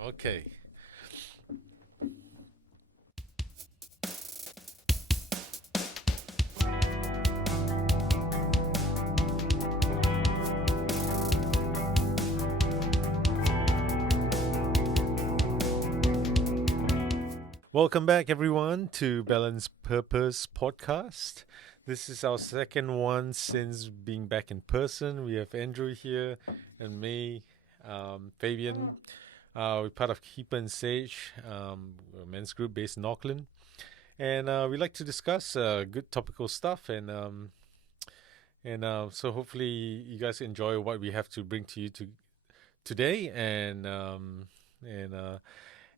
Okay. Welcome back, everyone, to Balance Purpose podcast. This is our second one since being back in person. We have Andrew here and me, Fabian. We're part of Keeper and Sage, a men's group based in Auckland. And we like to discuss good topical stuff. So hopefully you guys enjoy what we have to bring to you today. And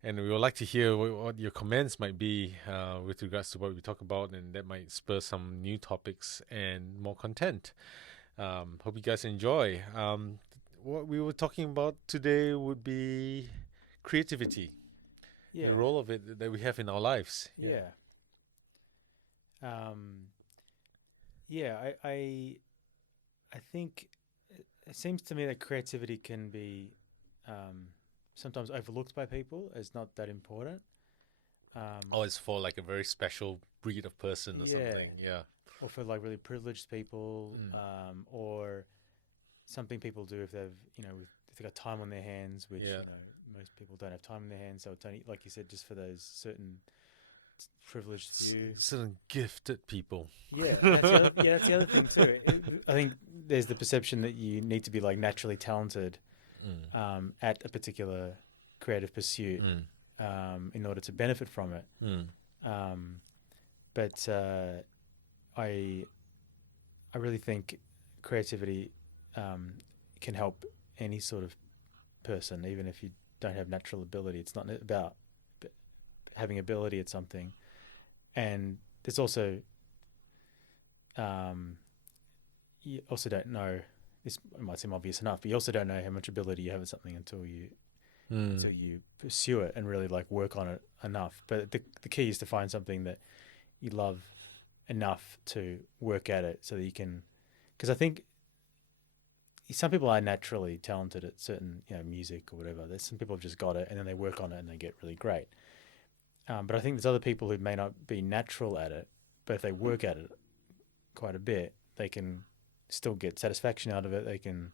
and we would like to hear what your comments might be with regards to what we talk about, and that might spur some new topics and more content. Hope you guys enjoy. What we were talking about today would be creativity, Yeah, the role of it that we have in our lives. yeah, um, yeah. I think it seems to me that creativity can be um, sometimes overlooked by people as not that important. Um, Oh, it's for like a very special breed of person or yeah, something. Yeah. or for like really privileged people, Mm. or something people do if if they've got time on their hands, which Yeah. most people don't have time on their hands. So it's only, like you said, just for those certain privileged few. Certain gifted people. Yeah, and that's the other thing too. I think there's the perception that you need to be like naturally talented Mm. at a particular creative pursuit Mm. in order to benefit from it. Mm. Um, but I I really think creativity can help any sort of person, even if you don't have natural ability. It's not about b- having ability at something, and there's also um, you also don't know. This might seem obvious enough, but you also don't know how much ability you have at something Mm. until you pursue it and really like work on it enough. But the key is to find something that you love enough to work at it, so that you can. Because I think some people are naturally talented at certain music or whatever. There's some people have just got it and then they work on it and they get really great. But I think there's other people who may not be natural at it, but if they work at it quite a bit, they can still get satisfaction out of it. They can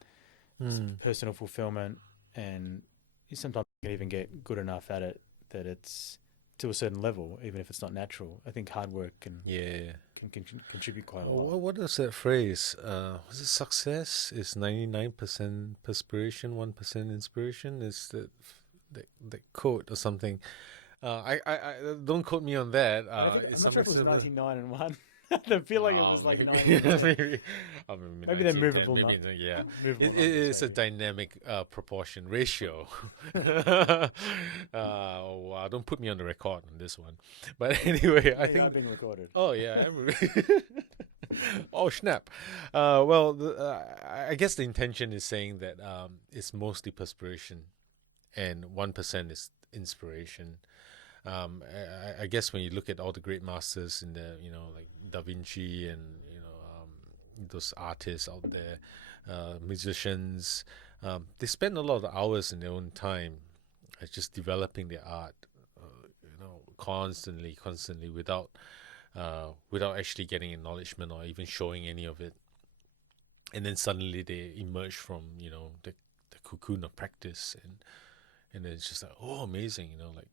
Mm. personal fulfillment, and you sometimes can even get good enough at it that it's to a certain level, even if it's not natural. I think hard work Yeah. can contribute quite a lot. What is that phrase? Was it success is 99% perspiration, 1% inspiration? Is that quote or something? I don't quote me on that. I'm It's not sure something if it was similar. 99 and 1. I feel like it Oh, was like maybe, 90%. maybe, maybe Maybe they're 1910, movable, maybe yeah. movable It numbers. is a Sorry. dynamic proportion ratio. Wow, don't put me on the record on this one. But anyway, No, I you are think. being recorded. Oh yeah, oh snap. I guess the intention is saying that it's mostly perspiration and 1% is inspiration. I guess when you look at all the great masters in the, like Da Vinci and those artists out there, musicians, they spend a lot of hours in their own time, just developing their art, constantly without actually getting acknowledgement or even showing any of it. And then suddenly they emerge from the cocoon of practice, and it's just like, oh, amazing, like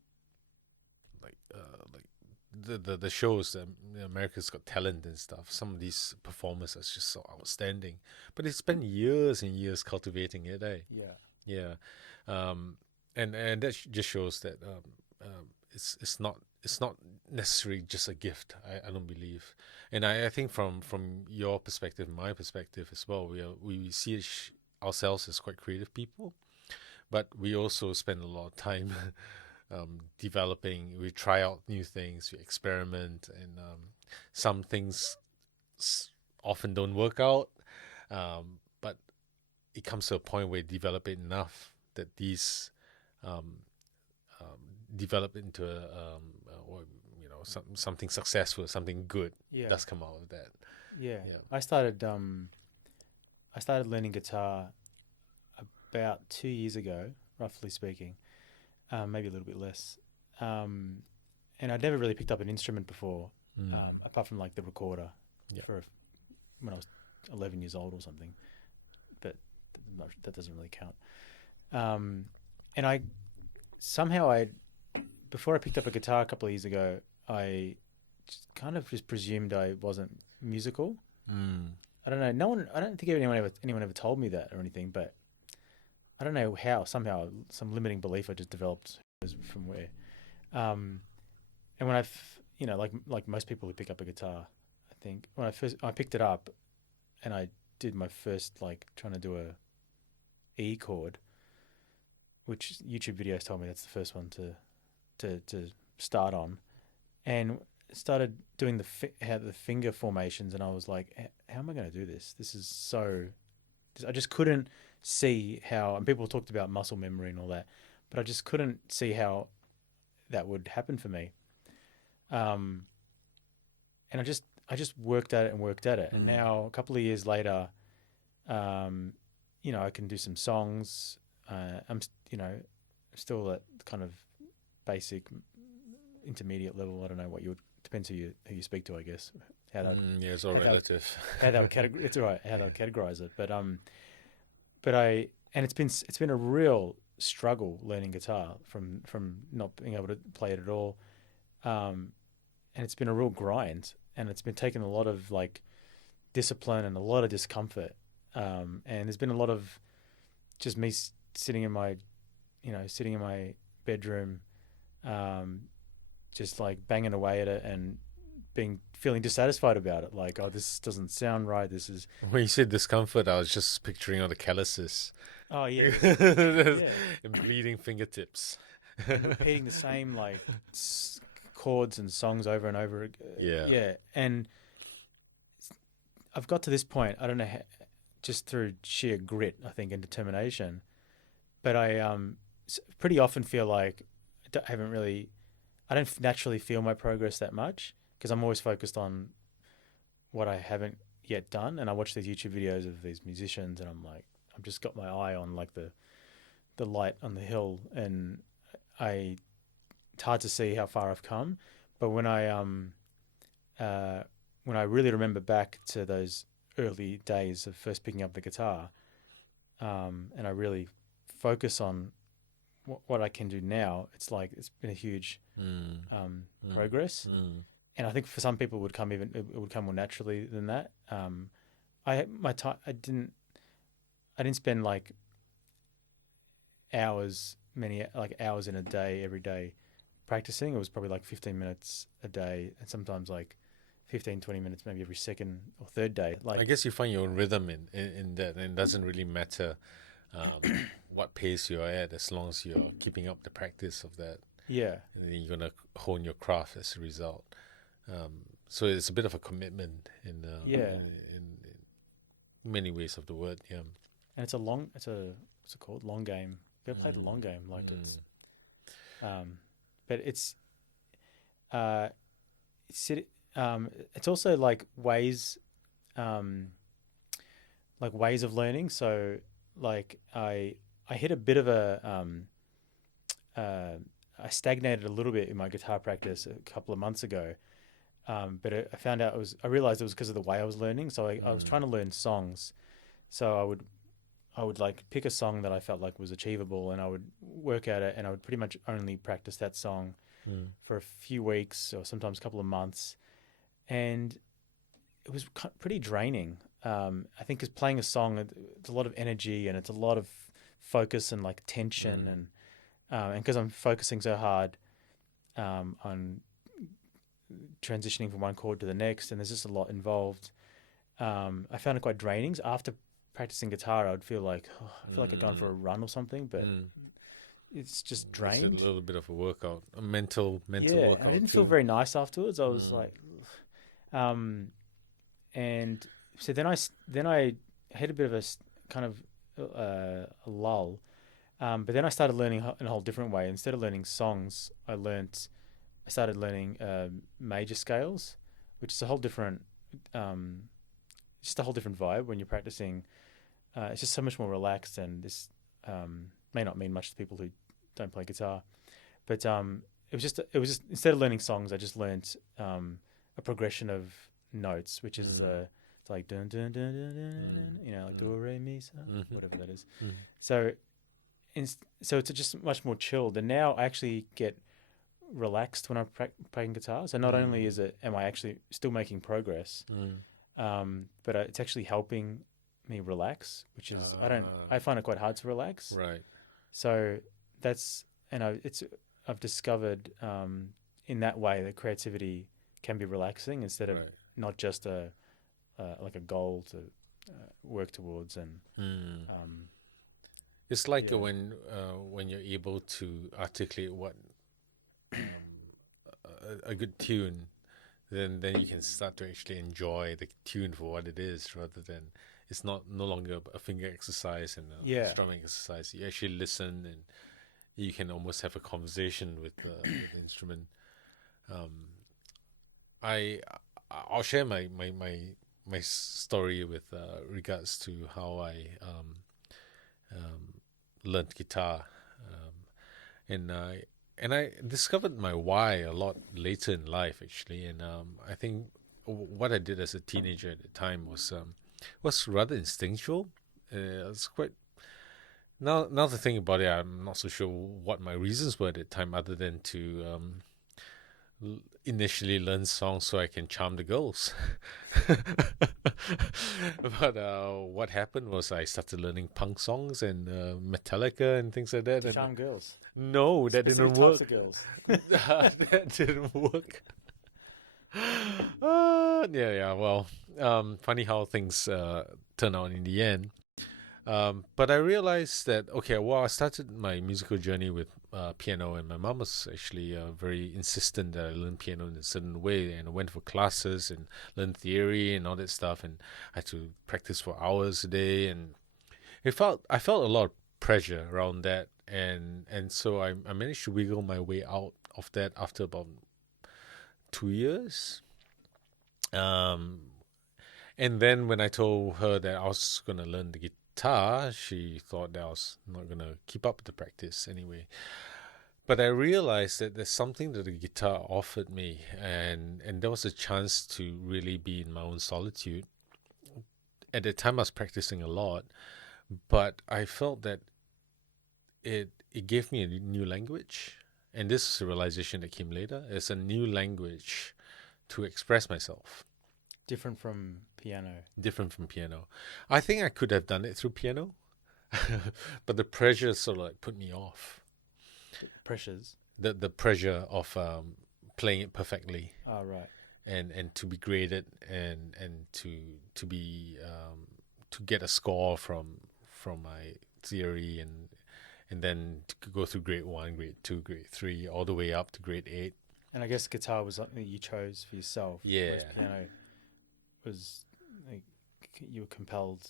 the shows that America's Got Talent and stuff. Some of these performers are just so outstanding, but they spend years and years cultivating it. Yeah. Yeah, um, and that just shows that it's not necessarily just a gift. I don't believe, and I think from your perspective, my perspective as well, we see ourselves as quite creative people, but we also spend a lot of time developing. We try out new things, we experiment, and some things often don't work out. But it comes to a point where you develop it enough that these um, um, develop into something successful, something good Yeah. does come out of that. Yeah. Yeah. I started learning guitar about 2 years ago, roughly speaking. maybe a little bit less. And I'd never really picked up an instrument before, apart from like the recorder when I was 11 years old or something. But that doesn't really count. And before I picked up a guitar a couple of years ago, I just presumed I wasn't musical. I don't know. I don't think anyone ever told me that or anything, but I don't know how. Somehow, some limiting belief I just developed from where. And when like most people who pick up a guitar, I think when I picked it up, and I did my first like trying to do a E chord, which YouTube videos told me that's the first one to start on, and started doing the finger formations, and I was like, how am I going to do this? This is so. I just couldn't see how. And people talked about muscle memory and all that, but I just couldn't see how that would happen for me. And I just worked at it, and now a couple of years later, I can do some songs. I'm still at kind of basic intermediate level. I don't know what depends who you speak to, I guess. It's all relative. It's all right. How they'll categorize it, it's been a real struggle learning guitar from not being able to play it at all, and it's been a real grind, and it's been taking a lot of like discipline and a lot of discomfort, and there's been a lot of just me sitting in my bedroom, just like banging away at it and feeling dissatisfied about it. Like, oh, this doesn't sound right. This is. When you said discomfort, I was just picturing all the calluses. Oh yeah, and bleeding fingertips. Repeating the same like chords and songs over and over. Yeah, and I've got to this point. I don't know, just through sheer grit, I think, and determination. But I pretty often feel like I don't naturally feel my progress that much, because I'm always focused on what I haven't yet done. And I watch these YouTube videos of these musicians, and I've just got my eye on like the light on the hill, and it's hard to see how far I've come. But when I really remember back to those early days of first picking up the guitar, and I really focus on what I can do now, it's like it's been a huge progress. And I think for some people it would come more naturally than that. I didn't spend like hours in a day every day practicing. It was probably like 15 minutes a day, and sometimes like 15, 20 minutes maybe every second or third day. Like, I guess you find your own rhythm in that, and it doesn't really matter what pace you're at, as long as you're keeping up the practice of that. Yeah. And then you're going to hone your craft as a result. So it's a bit of a commitment in many ways of the word. Yeah. And it's what's it called? Long game. You gotta play the long game. Like it's, but it's also like ways of learning. So like I hit a bit of I stagnated a little bit in my guitar practice a couple of months ago. But I realized it was because of the way I was learning. So I was trying to learn songs. So I would like pick a song that I felt like was achievable, and I would work at it, and I would pretty much only practice that song for a few weeks or sometimes a couple of months. And it was pretty draining. I think because playing a song, it's a lot of energy, and it's a lot of focus and like tension, and because I'm focusing so hard on transitioning from one chord to the next, and there's just a lot involved. I found it quite draining. So after practicing guitar, I would feel like I'd gone for a run or something, but it's just drained. It's a little bit of a workout, a mental yeah, workout. I didn't feel very nice afterwards. I was like, and so then I had a bit of a kind of a lull, but then I started learning in a whole different way. Instead of learning songs, I started learning major scales, which is a whole different, just a whole different vibe when you're practicing. It's just so much more relaxed, and this may not mean much to people who don't play guitar, but it was just instead of learning songs, I just learned a progression of notes, which is it's like dun dun dun dun dun, dun, you know, like do re mi sa, whatever that is. So so it's just much more chilled, and now I actually get relaxed when I'm playing guitar. So not only am I actually still making progress, but it's actually helping me relax, which is I find it quite hard to relax. Right. So I've discovered in that way that creativity can be relaxing instead of not just like a goal to work towards. And it's like when you're able to articulate what a good tune, then you can start to actually enjoy the tune for what it is, rather than it's no longer a finger exercise and a strumming exercise. You actually listen, and you can almost have a conversation with the instrument. I'll share my story with regards to how I learned guitar, and I discovered my why a lot later in life, actually. And I think what I did as a teenager at the time was rather instinctual. It's quite now to think about it, I'm not so sure what my reasons were at the time, other than to initially learn songs so I can charm the girls. But what happened was I started learning punk songs and Metallica and things like that. To charm girls. No, that didn't work. Of girls. That didn't work. Yeah. Well, funny how things turn out in the end. But I realized that, I started my musical journey with piano, and my mom was actually very insistent that I learn piano in a certain way, and I went for classes and learned theory and all that stuff, and I had to practice for hours a day, and I felt a lot of pressure around that, and so I managed to wiggle my way out of that after about 2 years. And then when I told her that I was going to learn the guitar, she thought that I was not going to keep up with the practice anyway. But I realized that there's something that the guitar offered me, and there was a chance to really be in my own solitude. At the time, I was practicing a lot, but I felt that it gave me a new language. And this is a realization that came later. It's a new language to express myself. Different from piano. I think I could have done it through piano, but the pressure sort of like put me off. Pressures? The pressure of playing it perfectly. Oh, right. And to be graded and to be to get a score from my theory, and then to go through grade 1, grade 2, grade 3, all the way up to grade 8. And I guess guitar was something that you chose for yourself. Yeah. Piano was like, you were compelled,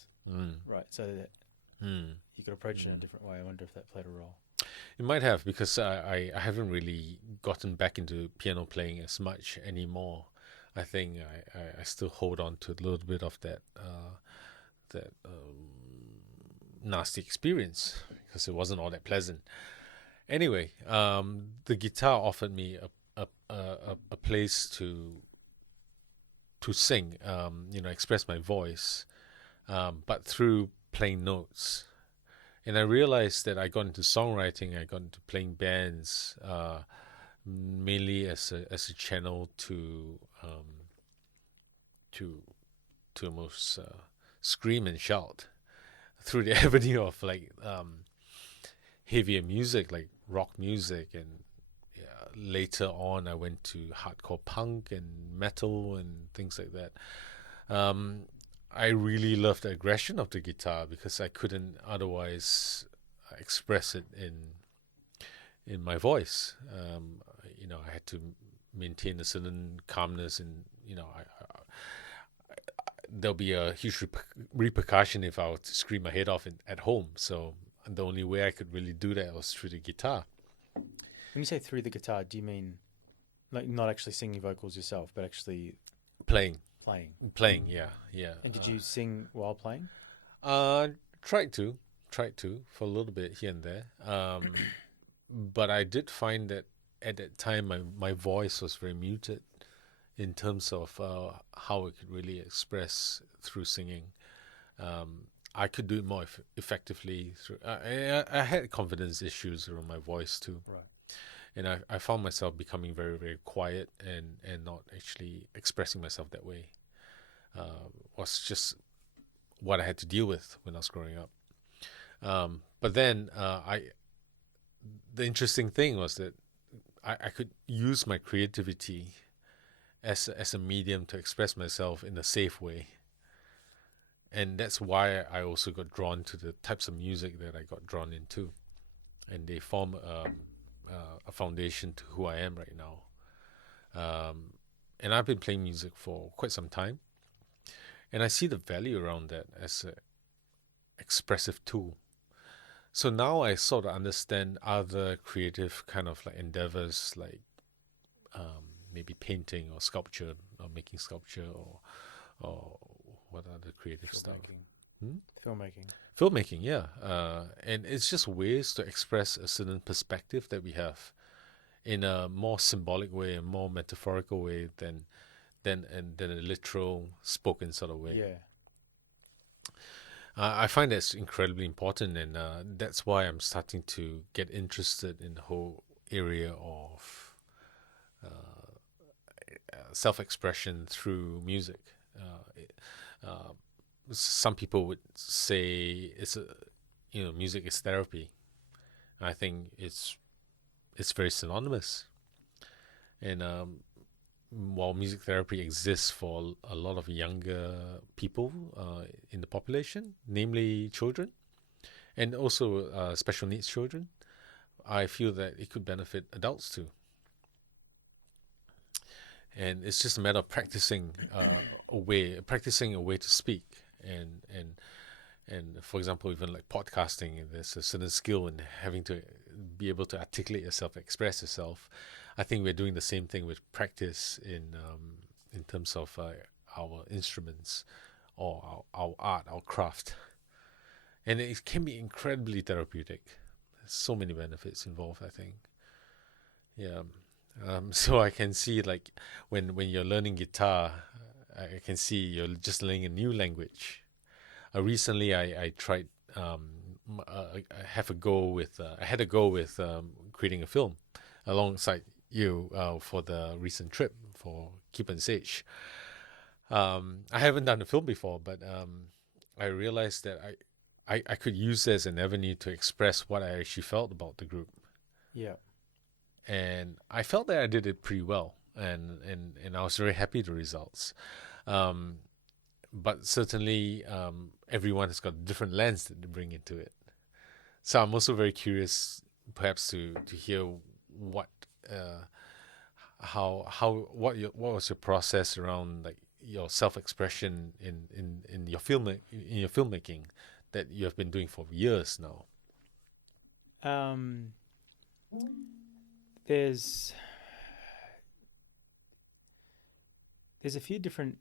right? So that you could approach it in a different way. I wonder if that played a role. It might have, because I haven't really gotten back into piano playing as much anymore. I think I still hold on to a little bit of that nasty experience, because it wasn't all that pleasant. Anyway, the guitar offered me a place to sing, express my voice, but through playing notes. And I realized that I got into songwriting, I got into playing bands, mainly as a channel to almost scream and shout through the avenue of like heavier music, like rock music, and later on I went to hardcore punk and metal and things like that. I really loved the aggression of the guitar, because I couldn't otherwise express it in my voice. I had to maintain a certain calmness, and there'll be a huge repercussion if I were to scream my head off at home. So the only way I could really do that was through the guitar. When you say through the guitar, do you mean like not actually singing vocals yourself, but actually playing? Playing, yeah. And did you sing while playing? Tried to for a little bit here and there. but I did find that at that time my voice was very muted in terms of how I could really express through singing. I could do it more effectively through. I had confidence issues around my voice too, Right. and I found myself becoming very very quiet and not actually expressing myself that way. Was just what I had to deal with when I was growing up. But then the interesting thing was that I could use my creativity as a medium to express myself in a safe way. And that's why I also got drawn to the types of music that I got drawn into. And they form a foundation to who I am right now. And I've been playing music for quite some time. And I see the value around that as an expressive tool. So now I sort of understand other creative kind of like endeavors, like maybe painting or sculpture or making sculpture or what other creative stuff. Filmmaking. Filmmaking, yeah. And it's just ways to express a certain perspective that we have in a more symbolic way, a more metaphorical way than a literal spoken sort of way. Yeah. I find that's incredibly important, and that's why I'm starting to get interested in the whole area of self-expression through music. Some people would say music is therapy. I think it's very synonymous, and while music therapy exists for a lot of younger people in the population, namely children, and also special needs children, I feel that it could benefit adults too. And it's just a matter of practicing a way to speak, and for example, even like podcasting, there's a certain skill in having to be able to articulate yourself, express yourself. I think we're doing the same thing with practice in terms of our instruments or our art, our craft, and it can be incredibly therapeutic. There's so many benefits involved, I think. Yeah. So I can see, like, when you're learning guitar, I can see you're just learning a new language. Recently, I tried. I had a go with creating a film alongside you for the recent trip for Keep and Sage. I haven't done a film before, but I realized that I could use this as an avenue to express what I actually felt about the group. Yeah. And I felt that I did it pretty well, and I was very happy with the results. But certainly, everyone has got a different lens that they bring into it. So I'm also very curious, perhaps, to hear what what was your process around, like, your self-expression in your filmmaking that you have been doing for years now. There's a few different.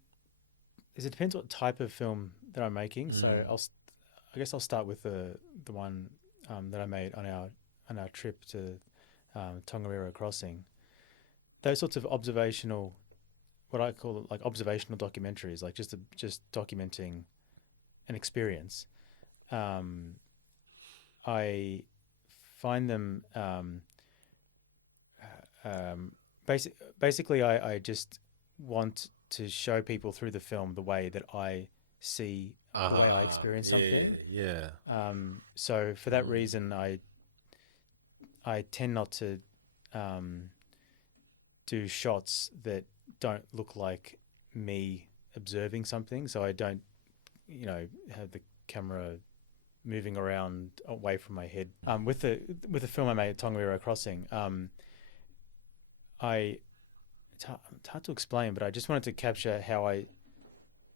It depends what type of film that I'm making. So I guess I'll start with the one that I made on our trip to Tongariro Crossing. Those sorts of observational, what I call like observational documentaries, like just documenting an experience. I find them basically I just want to show people through the film the way that I see, the way I experience something. Yeah. So for that reason, I tend not to do shots that don't look like me observing something. So I don't, have the camera moving around away from my head. With the film I made at Tongariro Crossing, it's hard to explain, but I just wanted to capture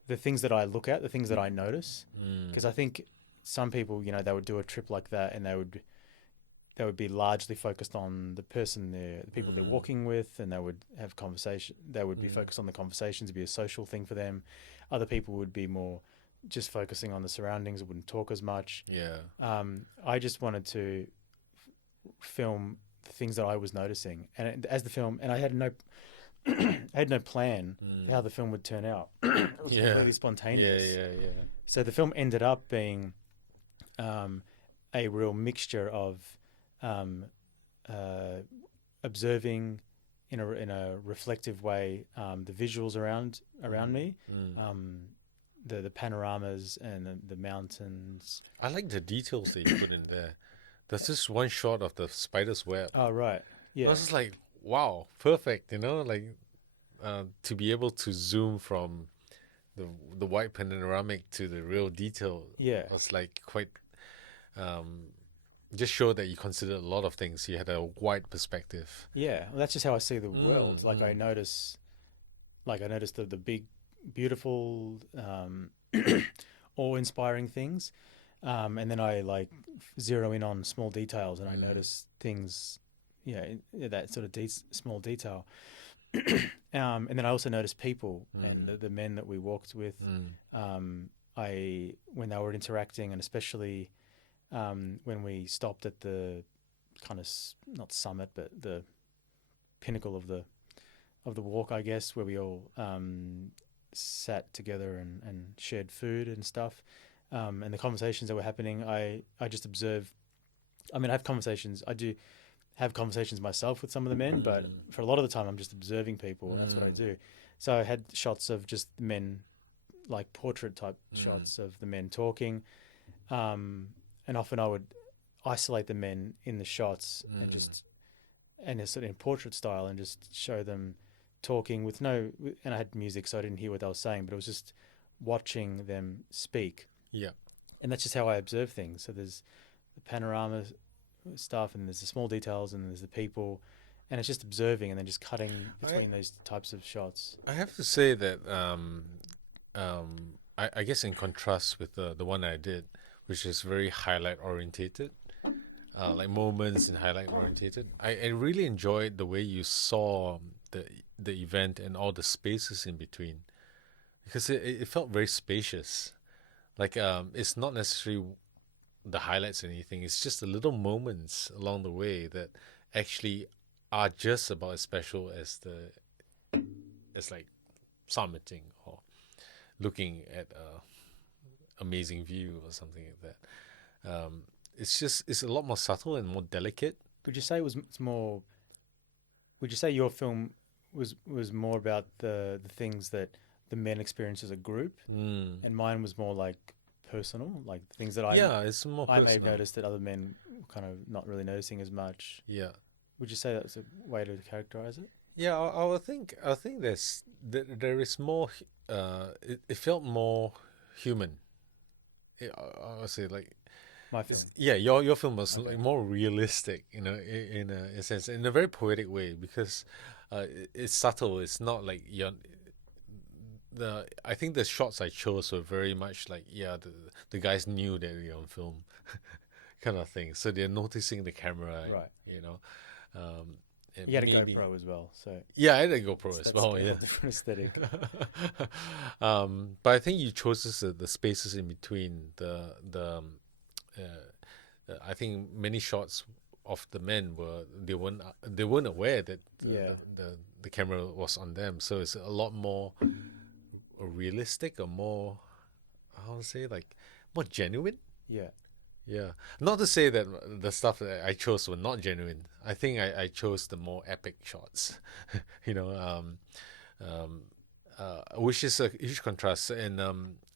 the things that I look at, the things that I notice, because I think some people, they would do a trip like that and they would be largely focused on the person the people they're walking with, and they would have conversation. They would be focused on the conversations. It'd be a social thing for them. Other people would be more just focusing on the surroundings. Wouldn't talk as much. Yeah. I just wanted to film the things that I was noticing, and as the film, and I had no I had no plan how the film would turn out. It was completely spontaneous. Yeah. So the film ended up being a real mixture of observing in a reflective way the visuals around me, the panoramas and the mountains. I like the details that you put in there. There's this one shot of the spider's web. Oh right, I yeah, was just like, wow, perfect. Like to be able to zoom from the white panoramic to the real detail. yeah, Was like quite just showed that you considered a lot of things. You had a wide perspective. yeah. Well, that's just how I see the world. Like I notice the big, beautiful, awe-inspiring things, and then I like zero in on small details, and I notice things, that sort of small detail. And then I also noticed people and the men that we walked with. When they were interacting, and especially when we stopped at the kind of not summit, but the pinnacle of the walk, I guess, where we all sat together and shared food and stuff, and the conversations that were happening. I just observed. I mean, I do have conversations myself with some of the men, but for a lot of the time I'm just observing people. And that's what I do. So I had shots of just men, like portrait type shots of the men talking, and often I would isolate the men in the shots and sort of in portrait style, and just show them talking with and I had music, so I didn't hear what they were saying, but it was just watching them speak. Yeah. And that's just how I observe things. So there's the panorama stuff, and there's the small details, and there's the people, and it's just observing and then just cutting between those types of shots. I have to say that I guess in contrast with the one I did, which is very highlight orientated, like moments and highlight orientated, I really enjoyed the way you saw the event and all the spaces in between, because it felt very spacious. Like it's not necessarily the highlights or anything. It's just the little moments along the way that actually are just about as special as like summiting or looking at a amazing view or something like that. It's a lot more subtle and more delicate. Would you say Would you say your film was more about the things that the men experience as a group, and mine was more like personal, like things that it's more personal. I may have noticed that other men kind of not really noticing as much. Yeah. Would you say that's a way to characterize it? Yeah, I would think there is more. It felt more human. I would say like My film. your film was like more realistic, in a sense, in a very poetic way, because it's subtle. It's not like I think the shots I chose were very much like the guys knew that we were on film, kind of thing. So they're noticing the camera, right? You had a GoPro as well, so yeah, I had a GoPro as well. Yeah, different aesthetic. But I think you chose the spaces in between I think many shots of the men they weren't aware that the camera was on them, so it's a lot more realistic, or more, how to say, like more genuine. Yeah, not to say that the stuff that I chose were not genuine. I think I chose the more epic shots, which is a huge contrast. And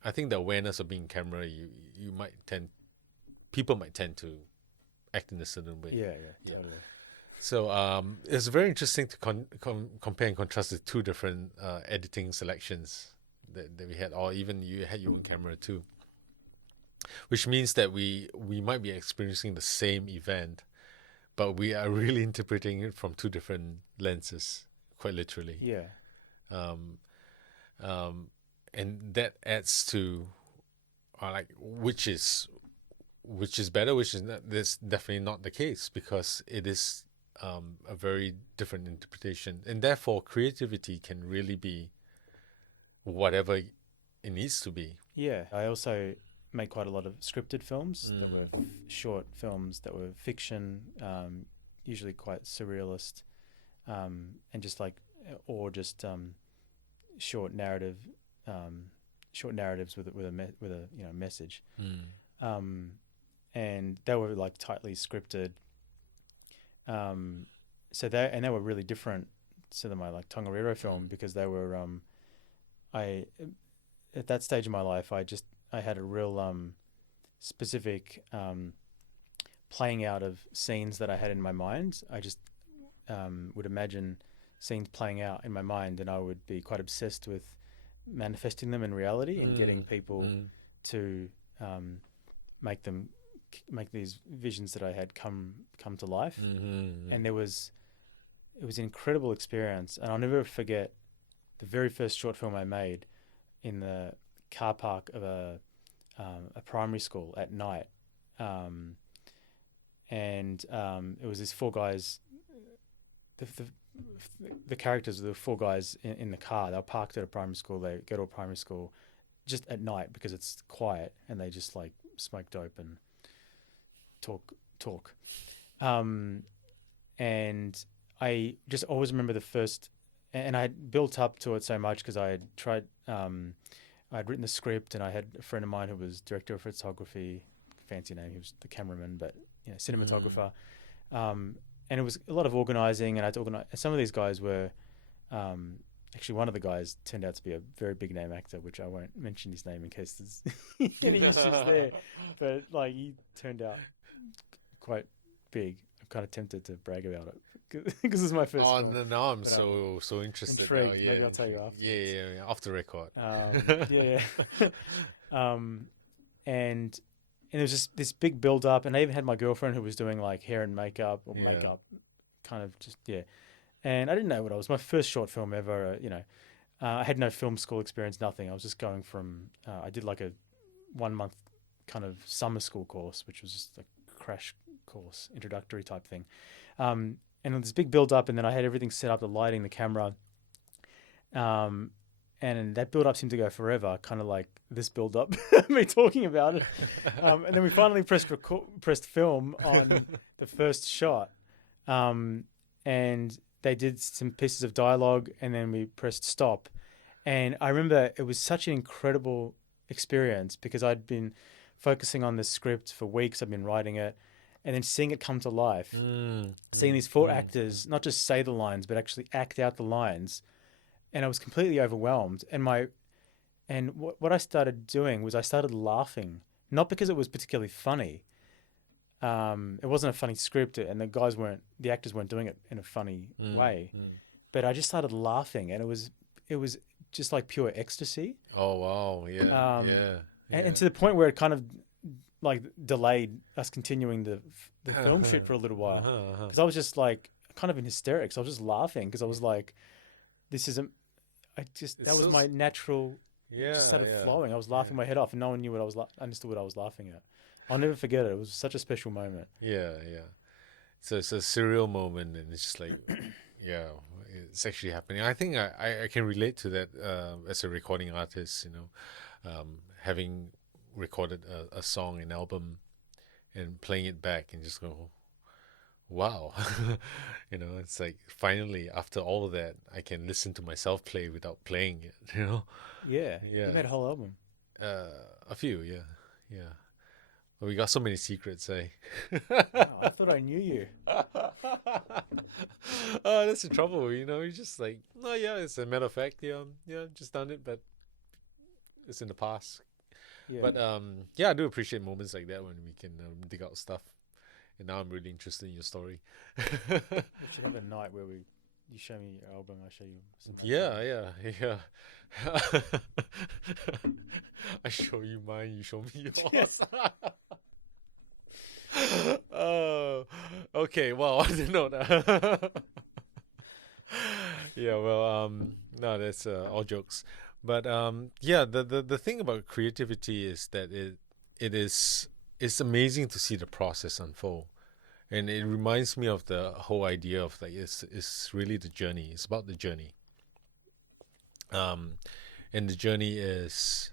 I think the awareness of being camera, people might tend to act in a certain way. Yeah, totally. So it's very interesting to compare and contrast the two different editing selections that we had, or even you had your own camera too. Which means that we might be experiencing the same event, but we are really interpreting it from two different lenses, quite literally. Yeah. And that adds to which is better, which is not. That's definitely not the case, because it is a very different interpretation, and therefore creativity can really be whatever it needs to be. Yeah, I also made quite a lot of scripted films that were short films that were fiction, usually quite surrealist, and just like, or just short narrative, short narratives with a message. Um, and they were like tightly scripted. So they were really different to my like Tongariro film, because they were I at that stage of my life I had a real specific playing out of scenes that I had in my mind. I just would imagine scenes playing out in my mind, and I would be quite obsessed with manifesting them in reality and getting people to make these visions that I had come to life. And it was an incredible experience, and I'll never forget the very first short film I made in the car park of a primary school at night. And it was these four guys. The characters were the four guys in the car. They were parked at a primary school. They go to a primary school just at night because it's quiet, and they just like smoke dope and talk. And I just always remember the first, and I had built up to it so much because I had tried. I'd written the script, and I had a friend of mine who was director of photography, fancy name. He was the cameraman, but cinematographer. And it was a lot of organizing, and I had to organize. And some of these guys were, actually, one of the guys turned out to be a very big name actor, which I won't mention his name in case there's any issues there. But like, he turned out quite big. I'm kind of tempted to brag about it because this is my first. Oh, film. now I'm so interested. Intrigued. Now. Yeah, Maybe I'll tell you after. Yeah. Off the record. And there was just this big build up, and I even had my girlfriend who was doing like hair and makeup kind of just. And I didn't know what I was. My first short film ever. I had no film school experience, nothing. I was just going from. I did like a 1 month kind of summer school course, which was just a crash course, introductory type thing. And this big build up, and then I had everything set up, the lighting, the camera. And that build up seemed to go forever, kind of like this build up, me talking about it. And then we finally pressed film on the first shot. And they did some pieces of dialogue, and then we pressed stop. And I remember it was such an incredible experience because I'd been focusing on the script for weeks. I'd been writing it, and then seeing it come to life, seeing these four actors not just say the lines, but actually act out the lines. And I was completely overwhelmed. And what I started doing was I started laughing, not because it was particularly funny. It wasn't a funny script, and the actors weren't doing it in a funny way. But I just started laughing, and it was just like pure ecstasy. Oh wow, yeah. And to the point where it kind of like delayed us continuing the film shoot for a little while, because I was just like kind of in hysterics. I was just laughing because I was like, this isn't. That was my natural. Just started flowing. I was laughing my head off, and no one knew understood what I was laughing at. I'll never forget it. It was such a special moment. Yeah. So it's a surreal moment, and it's just like, it's actually happening. I think I can relate to that as a recording artist. Having recorded a song, an album, and playing it back, and just go, wow. It's like finally after all of that I can listen to myself play without playing it. You made a whole album. A few. Well, we got so many secrets, eh? Wow, I thought I knew you. Oh, that's the trouble. You're just like, oh yeah, it's a matter of fact. Just done it, but it's in the past. But I do appreciate moments like that when we can dig out stuff. And now I'm really interested in your story. We should have a night where you show me your album, I show you some. Yeah. I show you mine, you show me yours. Oh, okay. Well, I didn't know that. Yeah. Well, no, that's all jokes. But the thing about creativity is that it's amazing to see the process unfold. And it reminds me of the whole idea of like it's really the journey. It's about the journey. And the journey is,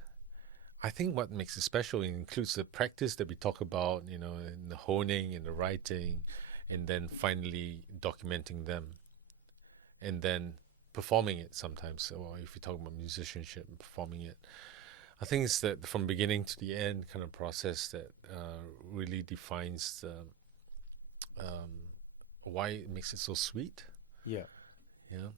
I think, what makes it special. It includes the practice that we talk about, in the honing and the writing, and then finally documenting them, and then performing it sometimes. Or if you talk about musicianship, performing it. I think it's that from beginning to the end kind of process that really defines why it makes it so sweet. Yeah. Yeah.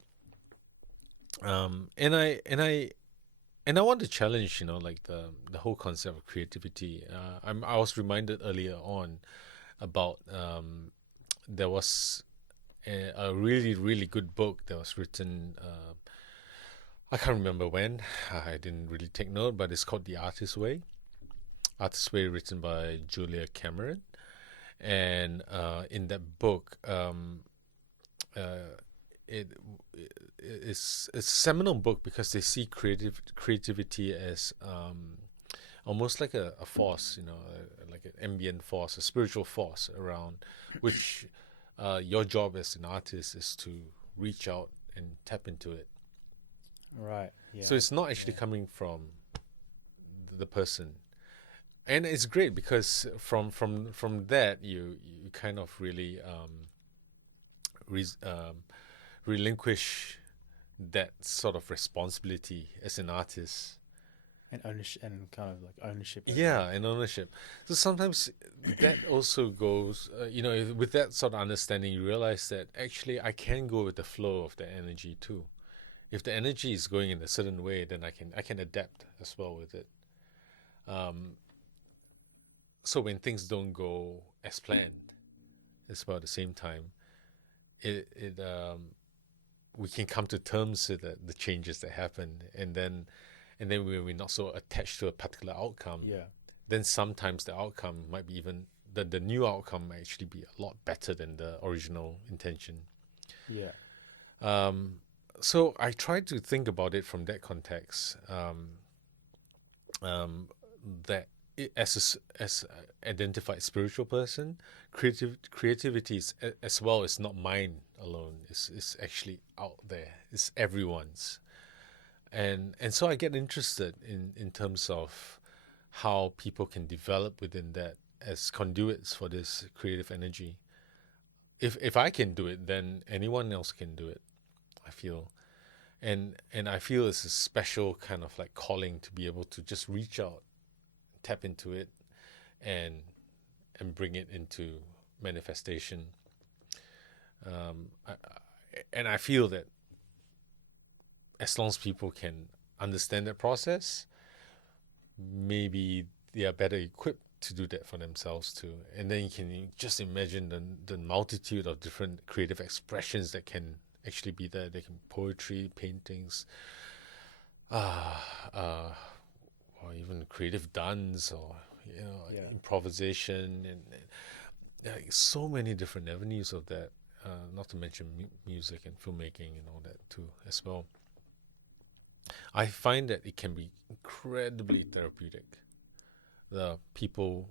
And I want to challenge, like the whole concept of creativity. I was reminded earlier on about there was a really really good book that was written. I can't remember when. I didn't really take note, but it's called The Artist's Way. Artist's Way, written by Julia Cameron, and in that book, it's a seminal book because they see creativity as almost like a force, like an ambient force, a spiritual force around, which your job as an artist is to reach out and tap into it. Right. Yeah. So it's not actually coming from the person, and it's great because from that you kind of really relinquish that sort of responsibility as an artist. And ownership, and kind of like ownership. Yeah, and ownership. So sometimes that also goes, with that sort of understanding, you realize that actually I can go with the flow of the energy too. If the energy is going in a certain way, then I can adapt as well with it. So when things don't go as planned, it's about the same time, we can come to terms with the changes that happen, and then when we're not so attached to a particular outcome, Yeah. then sometimes the outcome might be even the new outcome might actually be a lot better than the original intention. Yeah. So I try to think about it from that context. That as identified spiritual person, creativity is, as well, is not mine alone. It's actually out there. It's everyone's, and so I get interested in terms of how people can develop within that as conduits for this creative energy. If I can do it, then anyone else can do it, I feel. And I feel it's a special kind of like calling to be able to just reach out, tap into it, and bring it into manifestation. I feel that as long as people can understand that process, maybe they are better equipped to do that for themselves too. And then you can just imagine the multitude of different creative expressions that can actually be there. They can poetry, paintings, or even creative dance, or improvisation, and like so many different avenues of that. Not to mention music and filmmaking and all that too as well. I find that it can be incredibly therapeutic. The people,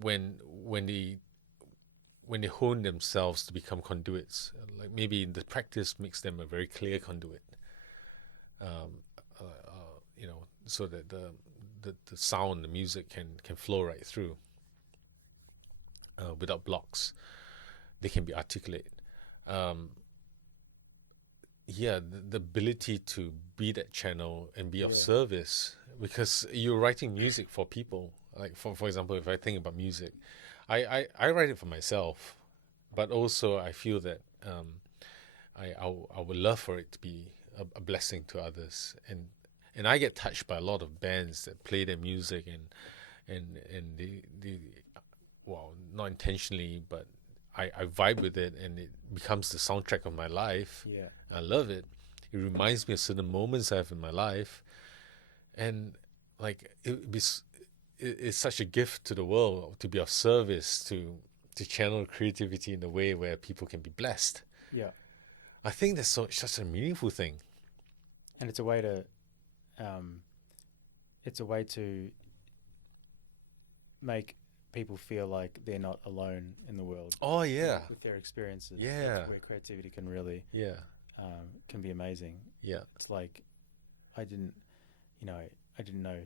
when they hone themselves to become conduits, like maybe the practice makes them a very clear conduit, so that the sound, the music can flow right through without blocks. They can be articulate. The ability to be that channel and be of service, because you're writing music for people. Like for example, if I think about music, I write it for myself, but also I feel that I would love for it to be a blessing to others, and I get touched by a lot of bands that play their music and they well, not intentionally, but I vibe with it, and it becomes the soundtrack of my life. Yeah. I love it. It reminds me of certain moments I have in my life, and like it's such a gift to the world to be of service, to channel creativity in a way where people can be blessed. Yeah. I think that's such a meaningful thing. And it's a way to make people feel like they're not alone in the world. Oh yeah, with their experiences. Yeah. That's where creativity can really can be amazing. Yeah. It's like I didn't know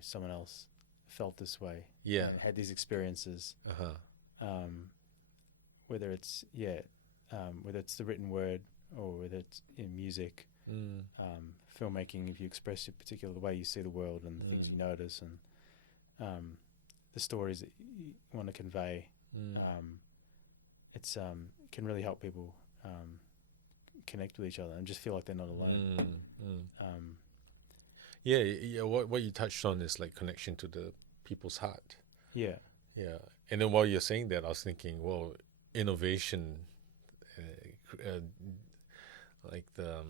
someone else felt this way. Yeah. And had these experiences. whether it's whether it's the written word or whether it's in music, filmmaking. If you express a particular way you see the world and the things you notice and the stories that you want to convey, it's can really help people connect with each other and just feel like they're not alone. Yeah. What you touched on is like connection to the people's heart. Yeah. Yeah. And then while you're saying that, I was thinking, well, innovation, like the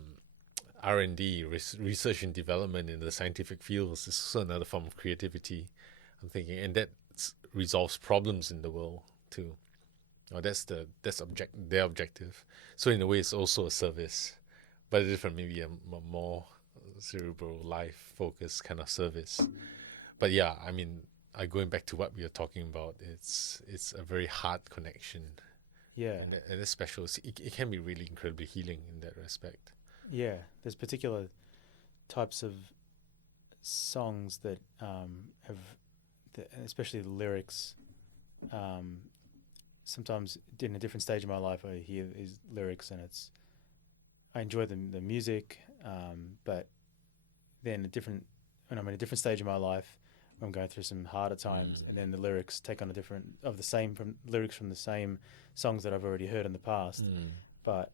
R&D, research and development in the scientific fields, is also another form of creativity. I'm thinking, and that resolves problems in the world too. Oh, that's their objective. So in a way, it's also a service, but a different, maybe a more cerebral, life focused kind of service. But yeah, I mean, going back to what we were talking about, it's a very hard connection. Yeah. And it's special. It can be really incredibly healing in that respect. Yeah. There's particular types of songs that especially the lyrics, sometimes in a different stage of my life, I hear these lyrics and I enjoy the music, but then when I'm in a different stage of my life, I'm going through some harder times, and then the lyrics take on lyrics from the same songs that I've already heard in the past, but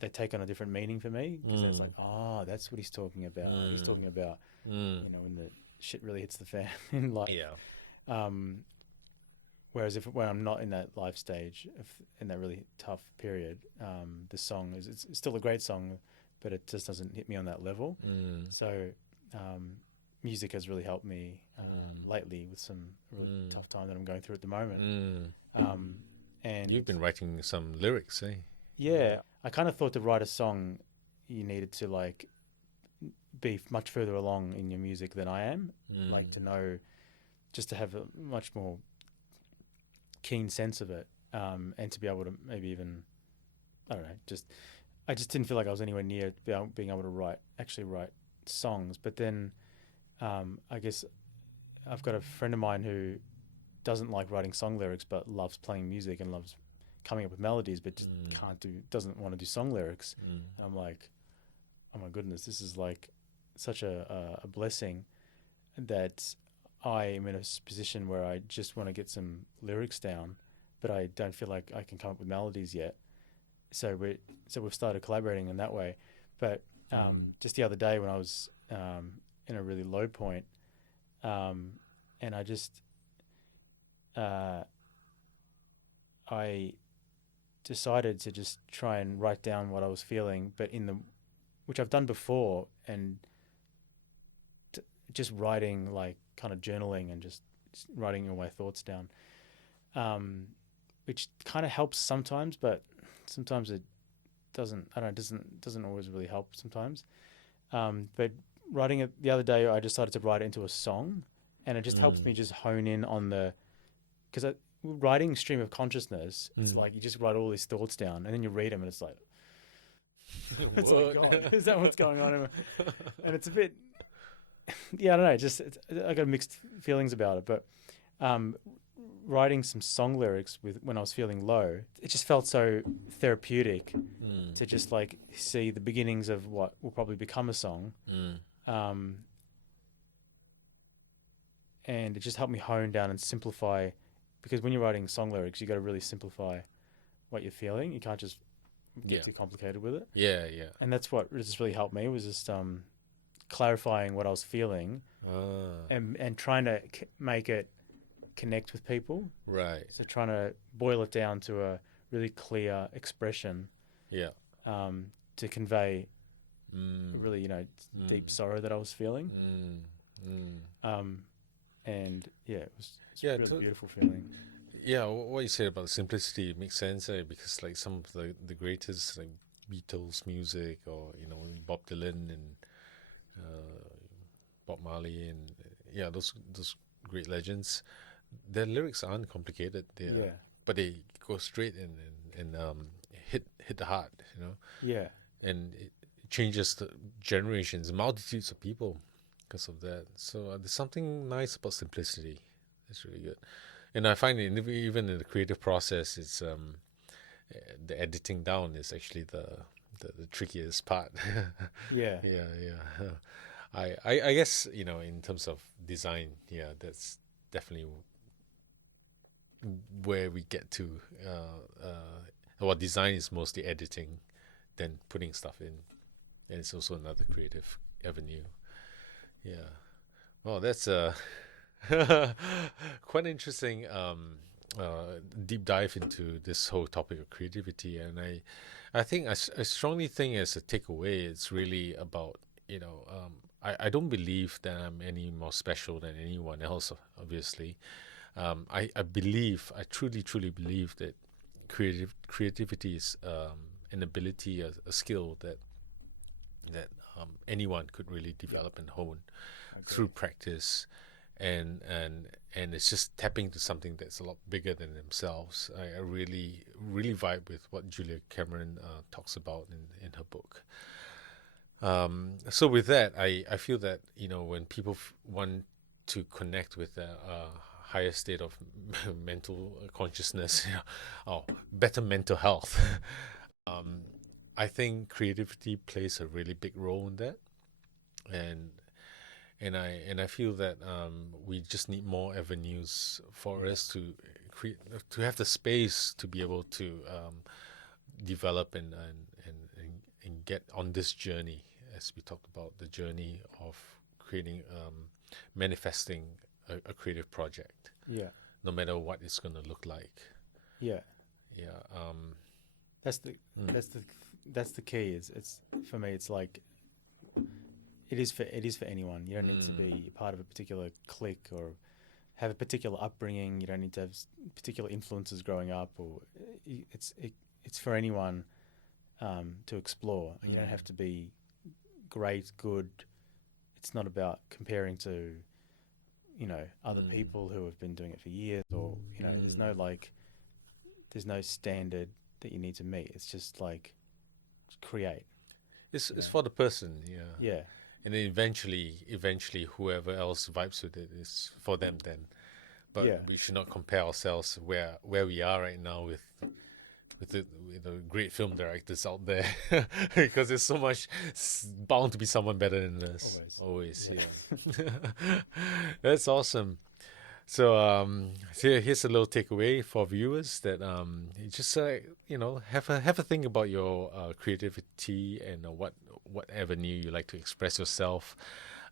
they take on a different meaning for me, because it's like, oh, that's what he's talking about. He's talking about, when the shit really hits the fan in life. Yeah. Whereas when I'm not in that life stage, in that really tough period, the song it's still a great song, but it just doesn't hit me on that level. So music has really helped me lately with some really tough time that I'm going through at the moment. And you've been writing some lyrics, eh? Yeah, I kind of thought to write a song, you needed to like be much further along in your music than I am, like to know, just to have a much more keen sense of it, and to be able to maybe even, I don't know, I just didn't feel like I was anywhere near being able to actually write songs. But then I guess I've got a friend of mine who doesn't like writing song lyrics but loves playing music and loves coming up with melodies, but just doesn't want to do song lyrics. And I'm like, oh my goodness, this is like such a blessing that I am in a position where I just want to get some lyrics down, but I don't feel like I can come up with melodies yet. So we've started collaborating in that way. But just the other day when I was in a really low point, and I just I decided to just try and write down what I was feeling, but which I've done before, and just writing, like kind of journaling and just writing all my thoughts down, which kind of helps sometimes, but sometimes it doesn't. I don't know, it doesn't always really help sometimes. But writing it the other day, I decided to write it into a song, and it just helps me just hone in on because writing stream of consciousness, it's like you just write all these thoughts down, and then you read them, and it's like, it's like, God, is that what's going on? And it's a bit, yeah, I don't know. I got mixed feelings about it, but writing some song lyrics when I was feeling low, it just felt so therapeutic to just like see the beginnings of what will probably become a song. And it just helped me hone down and simplify, because when you're writing song lyrics, you got to really simplify what you're feeling. You can't just get too complicated with it. Yeah. And that's what just really helped me, was just clarifying what I was feeling, and trying to make it connect with people. Right. So trying to boil it down to a really clear expression. Yeah. To convey really, deep sorrow that I was feeling. And yeah, it's a really beautiful feeling. Yeah, what you said about simplicity makes sense, because like some of the greatest, like Beatles music, or Bob Dylan and Bob Marley, and those great legends, their lyrics aren't complicated. But they go straight and hit the heart, Yeah. and it changes the generations, multitudes of people because of that. So there's something nice about simplicity. It's really good. And I find even in the creative process, it's the editing down is actually the trickiest part. Yeah. Yeah. I guess, in terms of design, yeah, that's definitely where we get to. What design is mostly editing, then putting stuff in, and it's also another creative avenue. Yeah. Well, that's quite interesting deep dive into this whole topic of creativity, and I think I strongly think as a takeaway, it's really about I don't believe that I'm any more special than anyone else. Obviously, I believe, I truly believe that creativity is an ability, a skill that anyone could really develop and hone through practice, and it's just tapping to something that's a lot bigger than themselves. I really vibe with what Julia Cameron talks about in her book. So with that, I feel that when people want to connect with a higher state of mental consciousness, or better mental health, um, I think creativity plays a really big role in that, and I feel that we just need more avenues for us to create, to have the space to be able to develop and get on this journey, as we talked about the journey of creating, manifesting a creative project, Yeah. no matter what it's going to look like. Yeah. Yeah. That's the Mm. that's the key. Is it's for me. It's like it is for anyone. You don't need to be part of a particular clique or have a particular upbringing. You don't need to have particular influences growing up, or it's for anyone to explore. You don't have to be great, good. It's not about comparing to other people who have been doing it for years, or there's no standard that you need to meet. It's just like create. It's for the person, yeah. Yeah. And then eventually, whoever else vibes with it is for them then. But Yeah. we should not compare ourselves where we are right now with the great film directors out there, because there's so much bound to be someone better than us. Always, yeah. That's awesome. So here's a little takeaway for viewers that you just have a think about your creativity and what avenue you like to express yourself.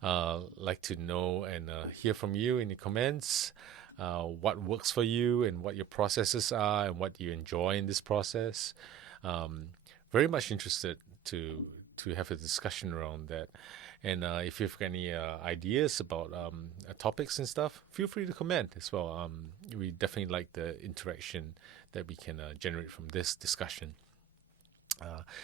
Like to know and hear from you in the comments. What works for you and what your processes are and what you enjoy in this process. Very much interested to have a discussion around that. And if you've got any ideas about topics and stuff, feel free to comment as well. We definitely like the interaction that we can generate from this discussion.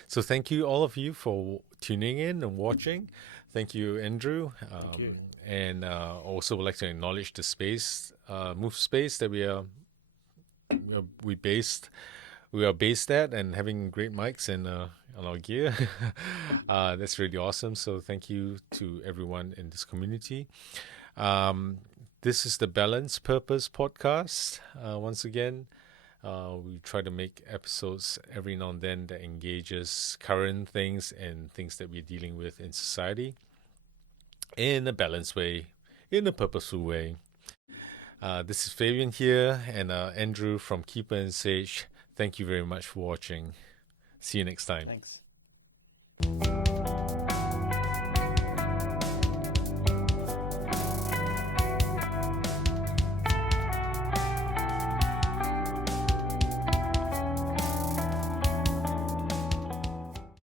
So thank you, all of you, for tuning in and watching. Thank you, Andrew. Thank you. And also would like to acknowledge the space, Move Space, that we are based at, and having great mics and on our gear. That's really awesome. So thank you to everyone in this community. This is the Balance Purpose podcast. Once again, we try to make episodes every now and then that engages current things and things that we're dealing with in society in a balanced way, in a purposeful way. This is Fabian here, and Andrew from Keeper and Sage. Thank you very much for watching. See you next time. Thanks.